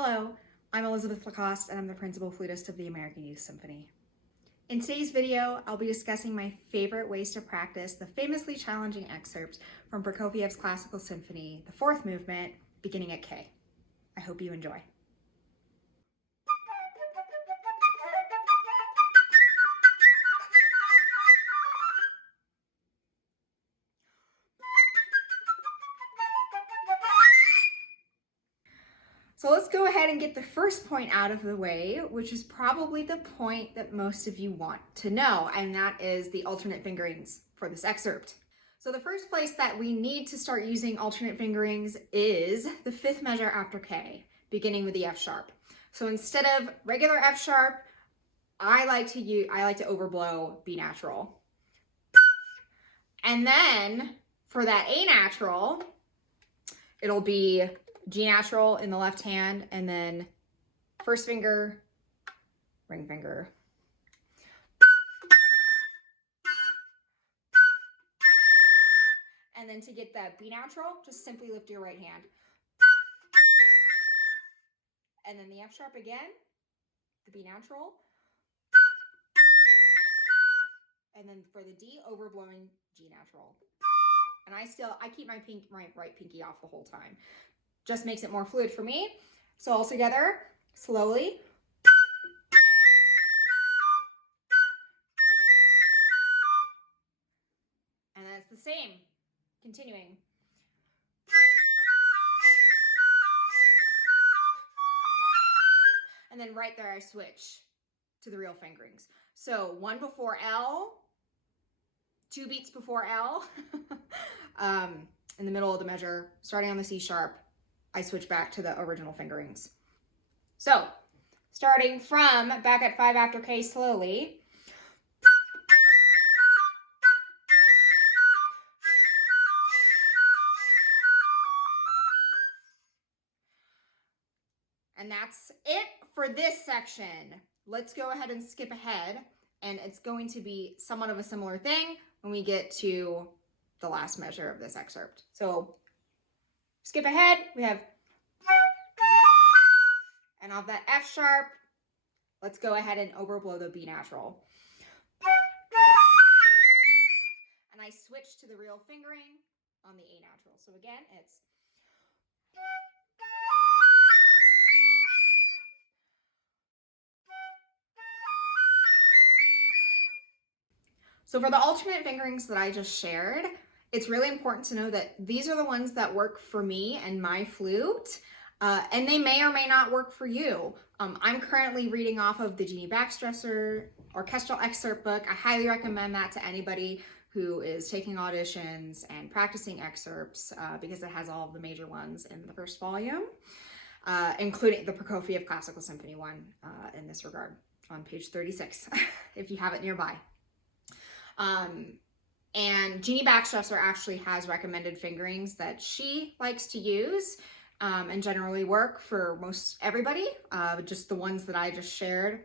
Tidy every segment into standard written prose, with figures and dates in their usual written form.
Hello, I'm Elizabeth LaCoste and I'm the Principal Flutist of the American Youth Symphony. In today's video, I'll be discussing my favorite ways to practice the famously challenging excerpt from Prokofiev's Classical Symphony, the fourth movement, beginning at K. I hope you enjoy. So let's go ahead and get the first point out of the way, which is probably the point that most of you want to know, and that is the alternate fingerings for this excerpt. So the first place that we need to start using alternate fingerings is the fifth measure after K, beginning with the F sharp. So instead of regular F sharp, I like to overblow B natural. And then for that A natural, it'll be G natural in the left hand, and then first finger, ring finger. And then to get that B natural, just simply lift your right hand. And then the F sharp again, the B natural. And then for the D, overblowing G natural. And I keep my right pinky off the whole time. Just makes it more fluid for me. So all together, slowly. And then it's the same, continuing. And then right there I switch to the real fingerings. So one before L, 2 beats before L, in the middle of the measure, starting on the C sharp, I switch back to the original fingerings. So, starting from back at 5 after K slowly. And that's it for this section. Let's go ahead and skip ahead, and it's going to be somewhat of a similar thing when we get to the last measure of this excerpt. So, skip ahead, we have, and off that F sharp, let's go ahead and overblow the B natural. And I switch to the real fingering on the A natural. So again, it's, so for the alternate fingerings that I just shared, it's really important to know that these are the ones that work for me and my flute, and they may or may not work for you. I'm currently reading off of the Jeannie Baxtresser Orchestral Excerpt book. I highly recommend that to anybody who is taking auditions and practicing excerpts because it has all of the major ones in the first volume, including the Prokofiev Classical Symphony one in this regard on page 36, if you have it nearby. And Jeannie Baxtresser actually has recommended fingerings that she likes to use and generally work for most everybody. Just the ones that I just shared,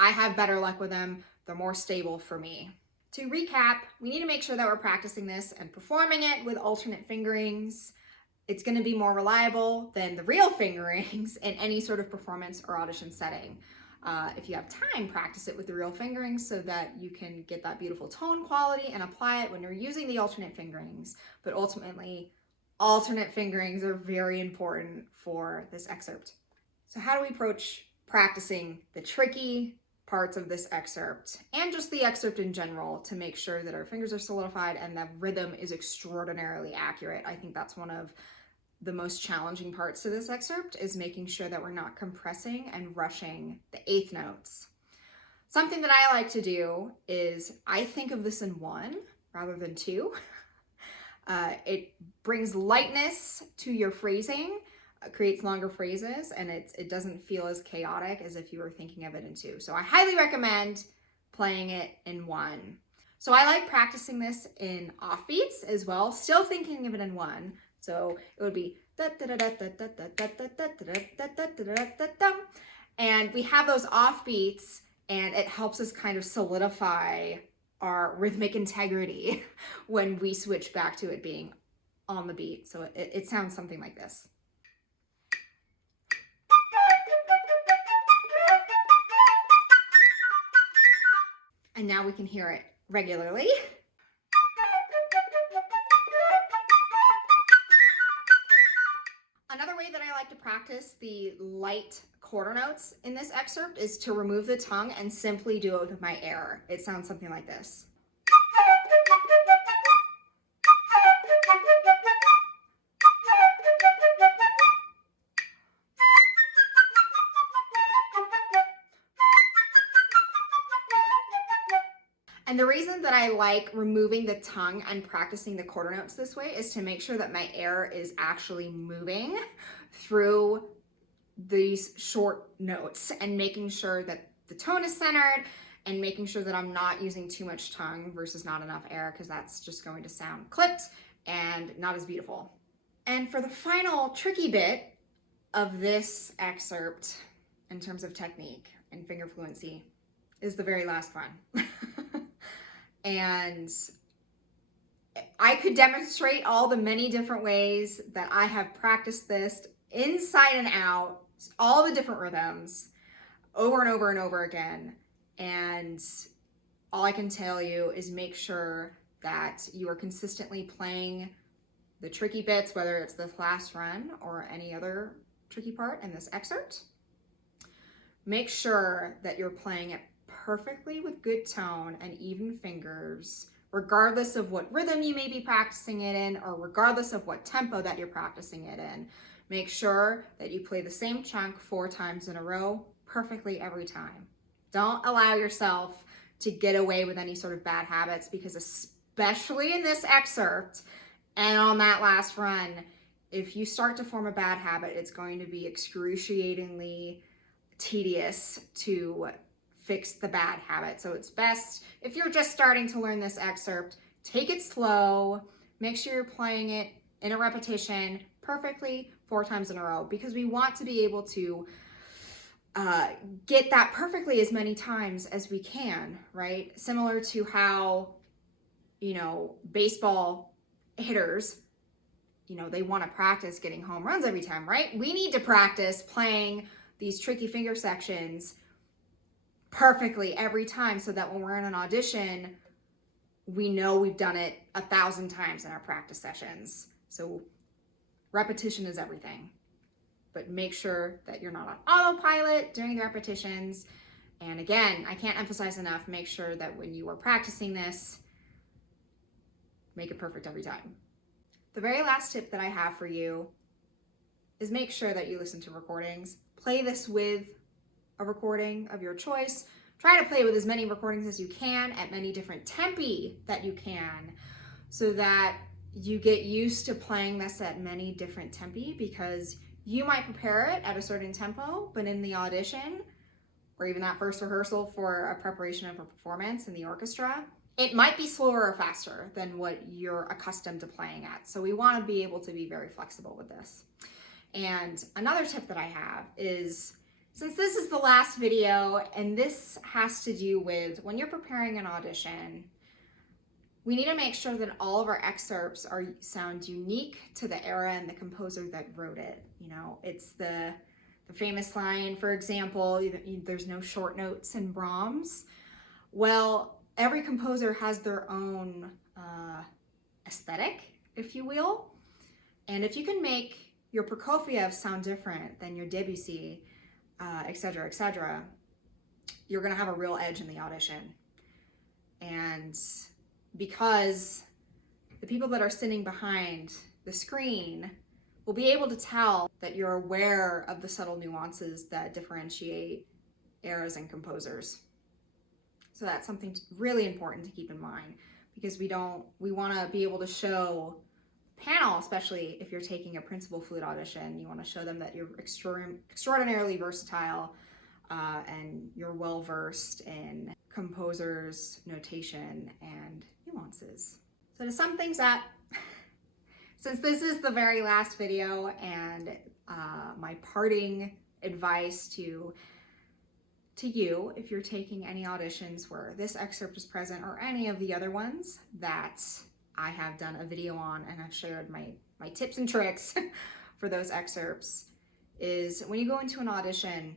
I have better luck with them. They're more stable for me. To recap, we need to make sure that we're practicing this and performing it with alternate fingerings. It's going to be more reliable than the real fingerings in any sort of performance or audition setting. If you have time, practice it with the real fingerings so that you can get that beautiful tone quality and apply it when you're using the alternate fingerings. But ultimately, alternate fingerings are very important for this excerpt. So how do we approach practicing the tricky parts of this excerpt and just the excerpt in general to make sure that our fingers are solidified and that rhythm is extraordinarily accurate? I think that's one of the most challenging parts to this excerpt, is making sure that we're not compressing and rushing the eighth notes. Something that I like to do is I think of this in 1 rather than 2. It brings lightness to your phrasing, creates longer phrases, and it doesn't feel as chaotic as if you were thinking of it in 2. So I highly recommend playing it in 1. So I like practicing this in offbeats as well, still thinking of it in 1. So it would be and we have those offbeats, and it helps us kind of solidify our rhythmic integrity when we switch back to it being on the beat. So it sounds something like this. And now we can hear it regularly. Another way that I like to practice the light quarter notes in this excerpt is to remove the tongue and simply do it with my air. It sounds something like this. And the reason that I like removing the tongue and practicing the quarter notes this way is to make sure that my air is actually moving through these short notes and making sure that the tone is centered and making sure that I'm not using too much tongue versus not enough air, because that's just going to sound clipped and not as beautiful. And for the final tricky bit of this excerpt in terms of technique and finger fluency is the very last one. And I could demonstrate all the many different ways that I have practiced this inside and out, all the different rhythms over and over and over again. And all I can tell you is make sure that you are consistently playing the tricky bits, whether it's this last run or any other tricky part in this excerpt. Make sure that you're playing it perfectly with good tone and even fingers, regardless of what rhythm you may be practicing it in or regardless of what tempo that you're practicing it in. Make sure that you play the same chunk 4 times in a row perfectly every time. Don't allow yourself to get away with any sort of bad habits, because especially in this excerpt and on that last run, if you start to form a bad habit, it's going to be excruciatingly tedious to fix the bad habit. So it's best, if you're just starting to learn this excerpt, take it slow, make sure you're playing it in a repetition perfectly 4 times in a row, because we want to be able to get that perfectly as many times as we can, right? Similar to how, baseball hitters, they want to practice getting home runs every time, right? We need to practice playing these tricky finger sections perfectly every time, so that when we're in an audition, we know we've done it 1,000 times in our practice sessions. So repetition is everything, but make sure that you're not on autopilot during the repetitions. And again, I can't emphasize enough, make sure that when you are practicing this, make it perfect every time. The very last tip that I have for you is make sure that you listen to recordings. Play this with a recording of your choice. Try to play with as many recordings as you can at many different tempi that you can, so that you get used to playing this at many different tempi, because you might prepare it at a certain tempo, but in the audition or even that first rehearsal for a preparation of a performance in the orchestra, it might be slower or faster than what you're accustomed to playing at. So we want to be able to be very flexible with this. And another tip that I have is, since this is the last video and this has to do with when you're preparing an audition, we need to make sure that all of our excerpts sound unique to the era and the composer that wrote it. It's the famous line, for example, there's no short notes in Brahms. Well, every composer has their own aesthetic, if you will. And if you can make your Prokofiev sound different than your Debussy, etc., etc., you're going to have a real edge in the audition. And because the people that are sitting behind the screen will be able to tell that you're aware of the subtle nuances that differentiate eras and composers. So that's something really important to keep in mind, because we want to be able to show panel, especially if you're taking a principal flute audition, you want to show them that you're extraordinarily versatile and you're well versed in composers' notation and nuances. So to sum things up, since this is the very last video and my parting advice to you, if you're taking any auditions where this excerpt is present or any of the other ones that I have done a video on and I've shared my tips and tricks for those excerpts, is when you go into an audition,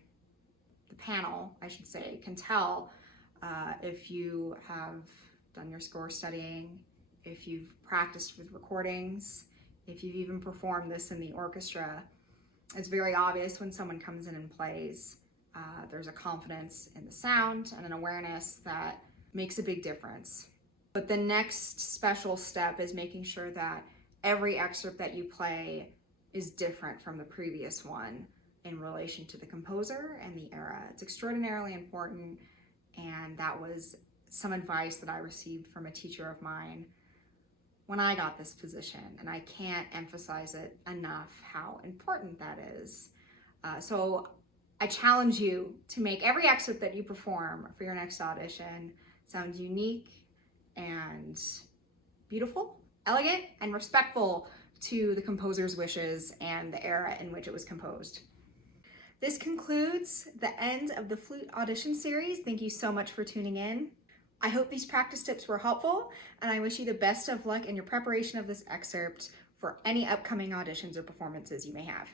the panel, I should say, can tell If you have done your score studying, if you've practiced with recordings, if you've even performed this in the orchestra, it's very obvious when someone comes in and plays. There's a confidence in the sound and an awareness that makes a big difference. But the next special step is making sure that every excerpt that you play is different from the previous one in relation to the composer and the era. It's extraordinarily important, and that was some advice that I received from a teacher of mine when I got this position, and I can't emphasize it enough how important that is. So I challenge you to make every excerpt that you perform for your next audition sound unique and beautiful, elegant, and respectful to the composer's wishes and the era in which it was composed. This concludes the end of the Flute Audition series. Thank you so much for tuning in. I hope these practice tips were helpful, and I wish you the best of luck in your preparation of this excerpt for any upcoming auditions or performances you may have.